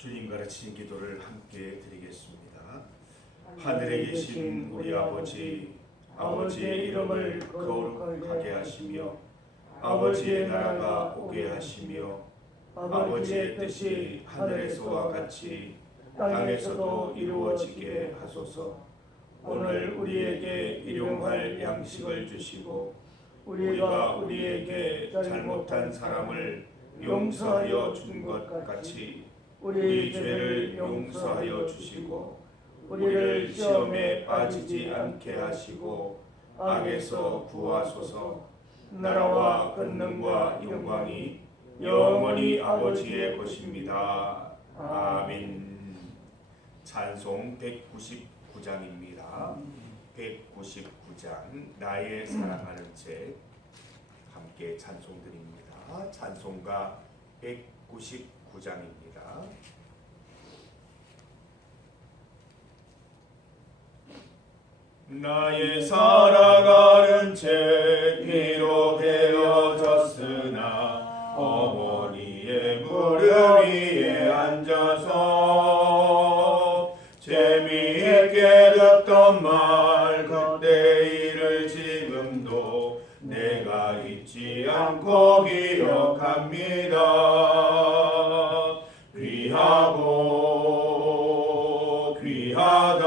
주님 가르치신 기도를 함께 드리겠습니다. 하늘에 계신 우리 아버지, 아버지의 이름을 거룩하게 하시며 아버지의 나라가 오게 하시며 아버지의 뜻이 하늘에서와 같이 땅에서도 이루어지게 하소서. 오늘 우리에게 일용할 양식을 주시고 우리가 우리에게 잘못한 사람을 용서하여 준 것 같이 우리 죄를 용서하여 주시고 우리를 시험에 빠지지 않게 하시고 악에서 구하소서. 나라와 권능과 영광이 영원히 아버지의 것입니다. 아멘. 찬송 199장입니다. 199장 나의 사랑하는 책 함께 찬송드립니다. 찬송가 199장입니다. 나의 사랑하는 책 비록 헤어졌으나 어머니의 무릎 위에 앉아서 재미있게 듣던 말 그때 일을 지금도 내가 잊지 않고 기억합니다. 귀하고 귀하다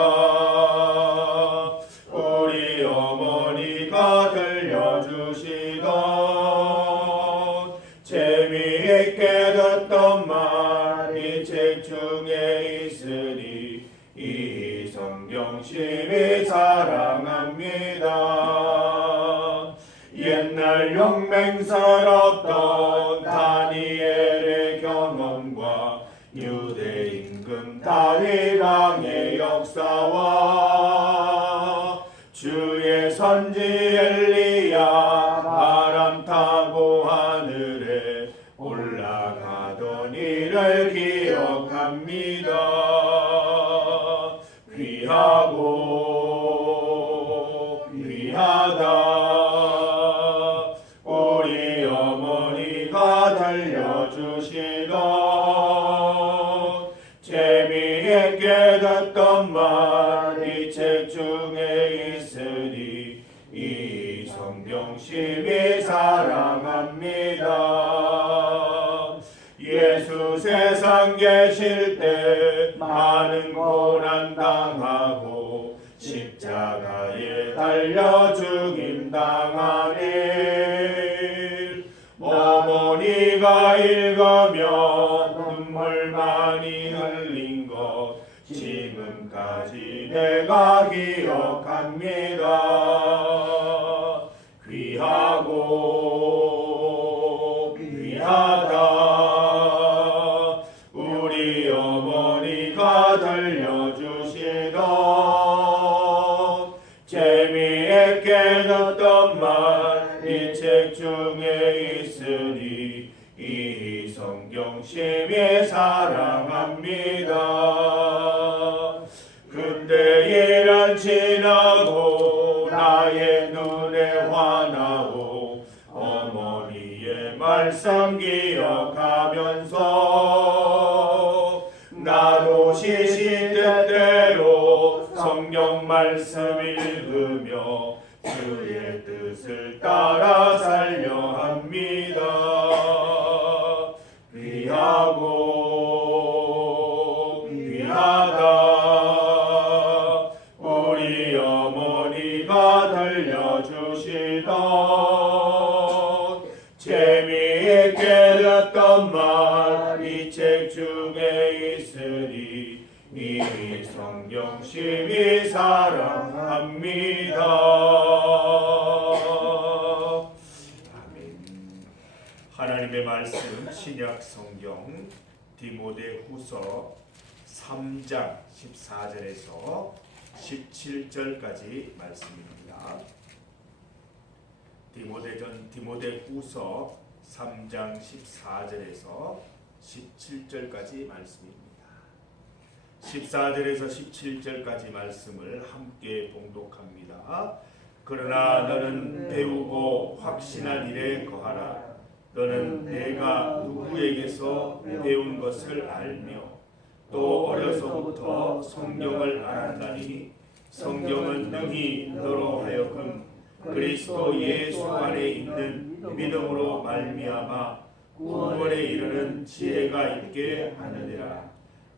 우리 어머니가 들려주시던 재미있게 듣던 말 이 책 중에 있으니 이 성경 심히 사랑합니다. 옛날 용맹스럽던 다니엘의 경험과 유대 임금 다윗 왕의 역사와 주의 선지 엘리야 바람 타고 하늘에 올라가던 일을 기억합니다. 귀하고 귀하다 우리 어머니가 들려주시던 재미있게 듣던 말 이 책 중에 있으니 이 성경 심히 사랑합니다. 예수 세상 계실 때 많은 고난 당하고 십자가에 달려 죽임 당한 일 어머니가 읽으며 눈물 많이 흘린 것 지금까지 내가 기억합니다. 귀하고 귀하다 우리 어머니가 들려주시던 재미있게 듣던 말 이 책 중에 있으니 이 성경 심히 사랑합니다. 그때 일은 지나고 나의 눈에 환하오 어머니의 말씀 기억하면서 나도 시시때때로 성경 말씀 읽으며 주의 뜻을 따라 살려 합니다. 귀하고 귀하다 우리 어머니가 들려주시던 재미있게 듣던 말 이 책 중에 있으니 이 성경 심히 사랑합니다. 아멘. 하나님의 말씀 신약 성경 디모데후서 3장 14절에서 17절까지 말씀입니다. 디모데후서 3장 14절에서 17절까지 말씀입니다. 14절에서 17절까지 말씀을 함께 봉독합니다. 그러나 너는 배우고 확신한 일에 거하라. 너는 내가 누구에게서 배운 것을 알며 또 어려서부터 성경을 알았나니 성경은 능히 너로 하여금 그리스도 예수 안에 있는 믿음으로 말미암아 구원에 이르는 지혜가 있게 하느니라.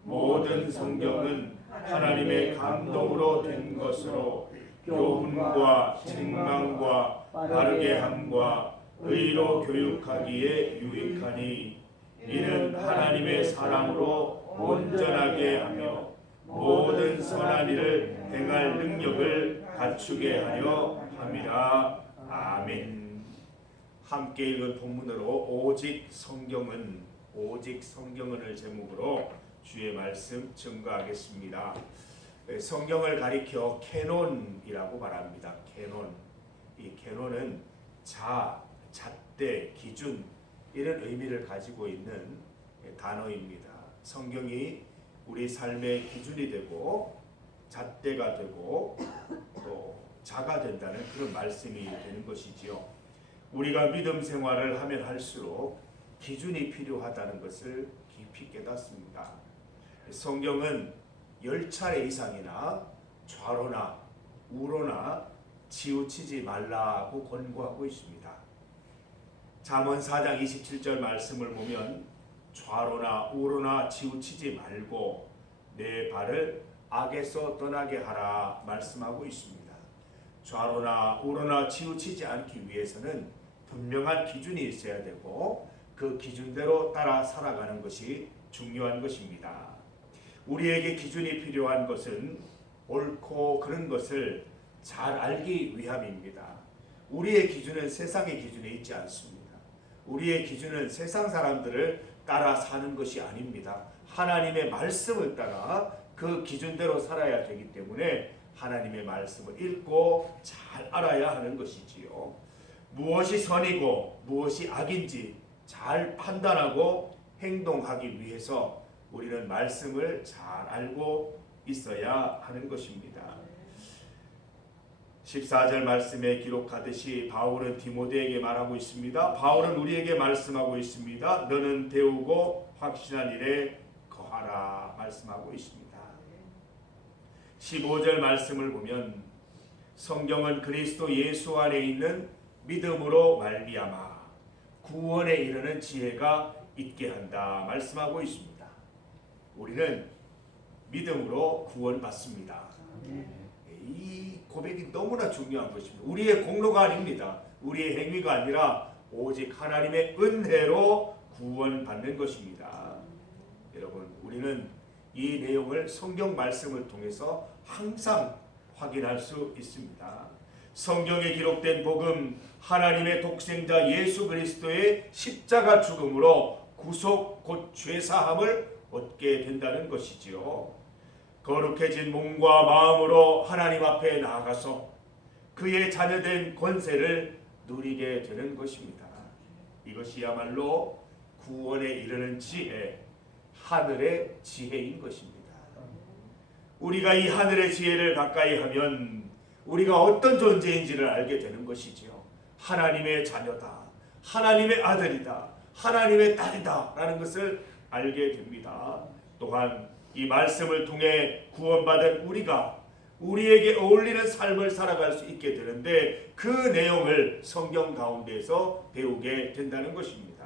모든 성경은 하나님의 감동으로 된 것으로 교훈과 책망과 바르게 함과 의로 교육하기에 유익하니 이는 하나님의 사랑으로 온전하게 하며 모든 선한 일을 행할 능력을 갖추게 하려 함이라. 아멘. 함께 읽은 본문으로 오직 성경은을 제목으로 주의 말씀 증거하겠습니다. 성경을 가리켜 캐논이라고 말합니다. 캐논. 이 캐논은 잣대, 기준 이런 의미를 가지고 있는 단어입니다. 성경이 우리 삶의 기준이 되고 잣대가 되고 또 자가 된다는 그런 말씀이 되는 것이지요. 우리가 믿음 생활을 하면 할수록 기준이 필요하다는 것을 깊이 깨닫습니다. 성경은 10차례 이상이나 좌로나 우로나 치우치지 말라고 권고하고 있습니다. 잠언 4장 27절 말씀을 보면 좌로나 우로나 치우치지 말고 내 발을 악에서 떠나게 하라 말씀하고 있습니다. 좌로나 우로나 치우치지 않기 위해서는 분명한 기준이 있어야 되고 그 기준대로 따라 살아가는 것이 중요한 것입니다. 우리에게 기준이 필요한 것은 옳고 그른 것을 잘 알기 위함입니다. 우리의 기준은 세상의 기준에 있지 않습니다. 우리의 기준은 세상 사람들을 따라 사는 것이 아닙니다. 하나님의 말씀을 따라 그 기준대로 살아야 되기 때문에 하나님의 말씀을 읽고 잘 알아야 하는 것이지요. 무엇이 선이고 무엇이 악인지 잘 판단하고 행동하기 위해서 우리는 말씀을 잘 알고 있어야 하는 것입니다. 14절 말씀에 기록하듯이 바울은 디모데에게 말하고 있습니다. 바울은 우리에게 말씀하고 있습니다. 너는 배우고 확신한 일에 거하라 말씀하고 있습니다. 15절 말씀을 보면 성경은 그리스도 예수 안에 있는 믿음으로 말미암아 구원에 이르는 지혜가 있게 한다 말씀하고 있습니다. 우리는 믿음으로 구원받습니다. 이 고백이 너무나 중요한 것입니다. 우리의 공로가 아닙니다. 우리의 행위가 아니라 오직 하나님의 은혜로 구원받는 것입니다. 여러분, 우리는 이 내용을 성경 말씀을 통해서 항상 확인할 수 있습니다. 성경에 기록된 복음, 하나님의 독생자 예수 그리스도의 십자가 죽음으로 구속 곧 죄사함을 얻게 된다는 것이지요. 거룩해진 몸과 마음으로 하나님 앞에 나아가서 그의 자녀된 권세를 누리게 되는 것입니다. 이것이야말로 구원에 이르는 지혜, 하늘의 지혜인 것입니다. 우리가 이 하늘의 지혜를 가까이 하면 우리가 어떤 존재인지를 알게 되는 것이지요. 하나님의 자녀다, 하나님의 아들이다, 하나님의 딸이다 라는 것을 알게 됩니다. 또한 이 말씀을 통해 구원받은 우리가 우리에게 어울리는 삶을 살아갈 수 있게 되는데 그 내용을 성경 가운데서 배우게 된다는 것입니다.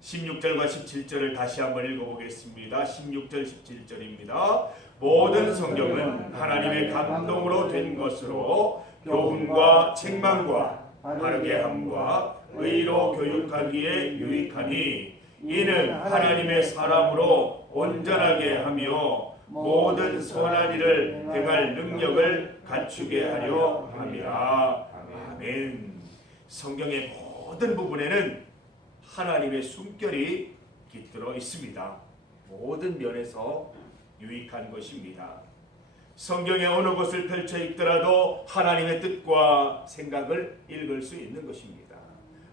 16절과 17절을 다시 한번 읽어보겠습니다. 16절 17절입니다. 모든 성경은 하나님의 감동으로 된 것으로 교훈과 책망과 바르게 함과 의로 교육하기에 유익하니 이는 하나님의 사람으로 온전하게 하며 모든 선한 일을 행할 능력을 갖추게 하려 함이라. 아멘. 성경의 모든 부분에는 하나님의 숨결이 깃들어 있습니다. 모든 면에서 유익한 것입니다. 성경의 어느 곳을 펼쳐 읽더라도 하나님의 뜻과 생각을 읽을 수 있는 것입니다.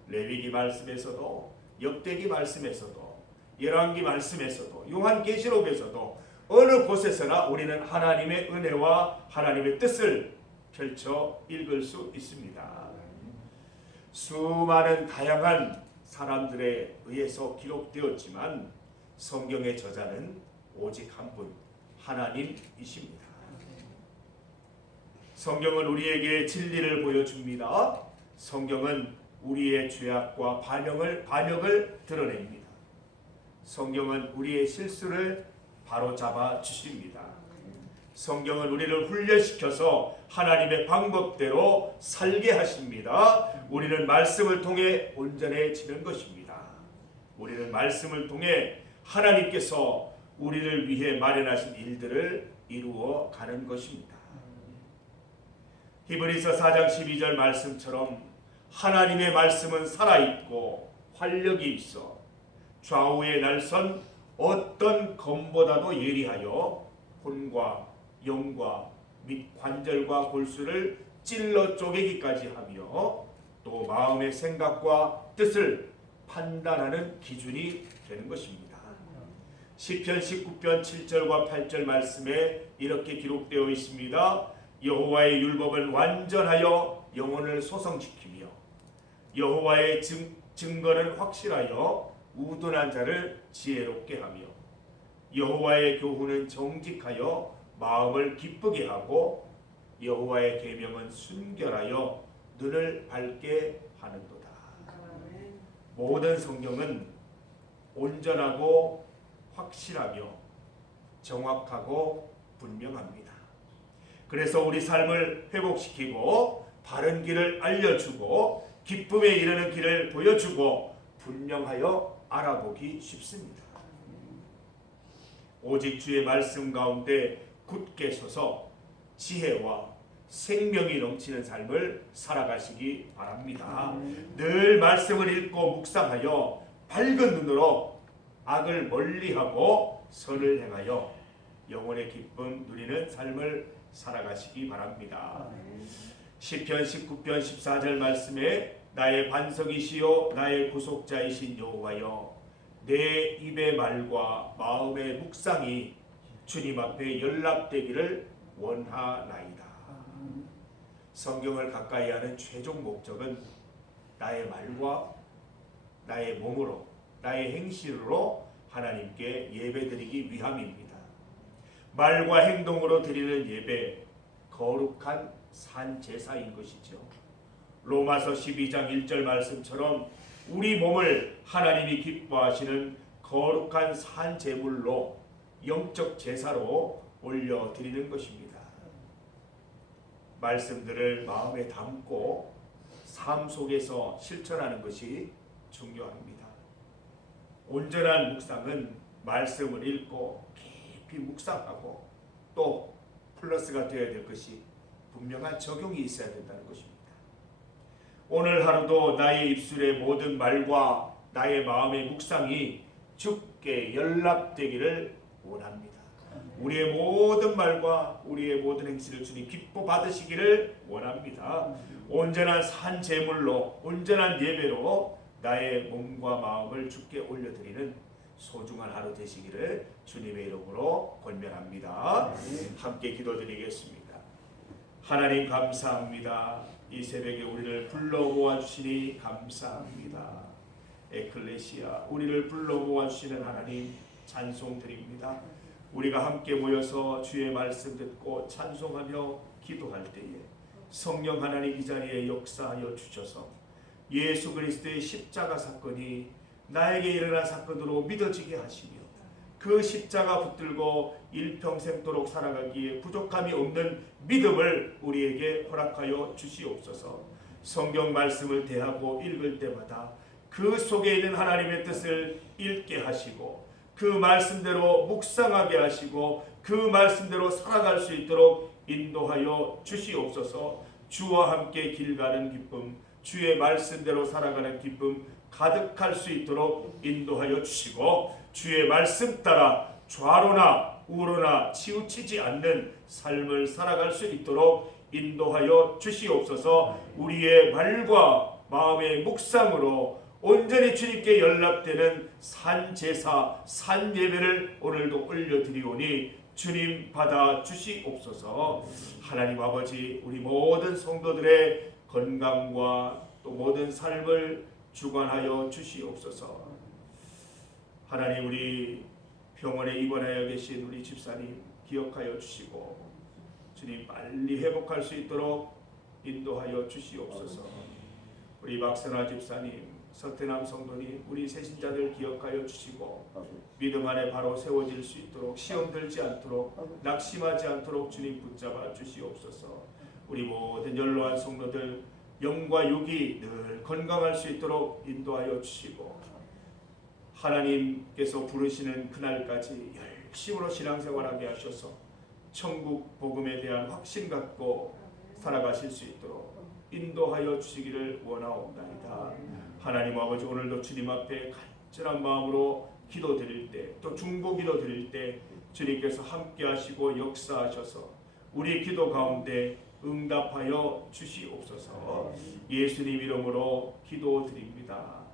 레위기 말씀에서도 역대기 말씀에서도 열왕기 말씀에서도 요한계시록에서도 어느 곳에서나 우리는 하나님의 은혜와 하나님의 뜻을 펼쳐 읽을 수 있습니다. 수많은 다양한 사람들에 의해서 기록되었지만 성경의 저자는 오직 한 분, 하나님이십니다. 성경은 우리에게 진리를 보여줍니다. 성경은 우리의 죄악과 반역을 드러냅니다. 성경은 우리의 실수를 바로잡아 주십니다. 성경은 우리를 훈련시켜서 하나님의 방법대로 살게 하십니다. 우리는 말씀을 통해 온전해지는 것입니다. 우리는 말씀을 통해 하나님께서 우리를 위해 마련하신 일들을 이루어 가는 것입니다. 히브리서 4장 12절 말씀처럼 하나님의 말씀은 살아있고 활력이 있어 좌우에 날선 어떤 검보다도 예리하여 혼과 영과 및 관절과 골수를 찔러 쪼개기까지 하며 또 마음의 생각과 뜻을 판단하는 기준이 되는 것입니다. 시편 19편 7절과 8절 말씀에 이렇게 기록되어 있습니다. 여호와의 율법은 완전하여 영혼을 소성시키며 여호와의 증거는 확실하여 우둔한 자를 지혜롭게 하며 여호와의 교훈은 정직하여 마음을 기쁘게 하고 여호와의 계명은 순결하여 눈을 밝게 하는도다. 모든 성경은 온전하고 확실하며 정확하고 분명합니다. 그래서 우리 삶을 회복시키고 바른 길을 알려주고 기쁨에 이르는 길을 보여주고 분명하여 알아보기 쉽습니다. 오직 주의 말씀 가운데 굳게 서서 지혜와 생명이 넘치는 삶을 살아가시기 바랍니다. 늘 말씀을 읽고 묵상하여 밝은 눈으로 악을 멀리하고 선을 행하여 영혼의 기쁨 누리는 삶을 살아가시기 바랍니다. 시편 19편 14절 말씀에 나의 반석이시요 나의 구속자이신 여호와여 내 입의 말과 마음의 묵상이 주님 앞에 연락되기를 원하나이다. 성경을 가까이 하는 최종 목적은 나의 말과 나의 몸으로 나의 행실로 하나님께 예배드리기 위함입니다. 말과 행동으로 드리는 예배, 거룩한 산 제사인 것이죠. 로마서 12장 1절 말씀처럼 우리 몸을 하나님이 기뻐하시는 거룩한 산 제물로 영적 제사로 올려드리는 것입니다. 말씀들을 마음에 담고 삶 속에서 실천하는 것이 중요합니다. 온전한 묵상은 말씀을 읽고 깊이 묵상하고 또 플러스가 되어야 될 것이 분명한 적용이 있어야 된다는 것입니다. 오늘 하루도 나의 입술의 모든 말과 나의 마음의 묵상이 주께 연락되기를 원합니다. 우리의 모든 말과 우리의 모든 행실을 주님 기뻐 받으시기를 원합니다. 온전한 산 제물로 온전한 예배로 나의 몸과 마음을 주께 올려드리는 소중한 하루 되시기를 주님의 이름으로 권면합니다. 함께 기도드리겠습니다. 하나님 감사합니다. 이 새벽에 우리를 불러 모아주시니 감사합니다. 에클레시아 우리를 불러 모아주시는 하나님 찬송드립니다. 우리가 함께 모여서 주의 말씀 듣고 찬송하며 기도할 때에 성령 하나님 이 자리에 역사하여 주셔서 예수 그리스도의 십자가 사건이 나에게 일어난 사건으로 믿어지게 하시며 그 십자가 붙들고 일평생도록 살아가기에 부족함이 없는 믿음을 우리에게 허락하여 주시옵소서. 성경 말씀을 대하고 읽을 때마다 그 속에 있는 하나님의 뜻을 읽게 하시고 그 말씀대로 묵상하게 하시고 그 말씀대로 살아갈 수 있도록 인도하여 주시옵소서. 주와 함께 길 가는 기쁨, 주의 말씀대로 살아가는 기쁨 가득할 수 있도록 인도하여 주시고 주의 말씀 따라 좌로나 우로나 치우치지 않는 삶을 살아갈 수 있도록 인도하여 주시옵소서. 우리의 말과 마음의 묵상으로 온전히 주님께 연락되는 산제사, 산예배를 오늘도 올려드리오니 주님 받아 주시옵소서. 하나님 아버지 우리 모든 성도들의 건강과 또 모든 삶을 주관하여 주시옵소서. 하나님, 우리 병원에 입원하여 계신 우리 집사님 기억하여 주시고 주님 빨리 회복할 수 있도록 인도하여 주시옵소서. 우리 박선화 집사님, 서태남 성도님, 우리 새신자들 기억하여 주시고 믿음 안에 바로 세워질 수 있도록, 시험 들지 않도록, 낙심하지 않도록 주님 붙잡아 주시옵소서. 우리 모든 연로한 성도들 영과 육이 늘 건강할 수 있도록 인도하여 주시고 하나님께서 부르시는 그날까지 열심으로 신앙생활하게 하셔서 천국 복음에 대한 확신 갖고 살아가실 수 있도록 인도하여 주시기를 원하옵나이다. 하나님 아버지, 오늘도 주님 앞에 간절한 마음으로 기도드릴 때, 또 중보기도 드릴 때 주님께서 함께 하시고 역사하셔서 우리 기도 가운데 응답하여 주시옵소서. 예수님 이름으로 기도드립니다.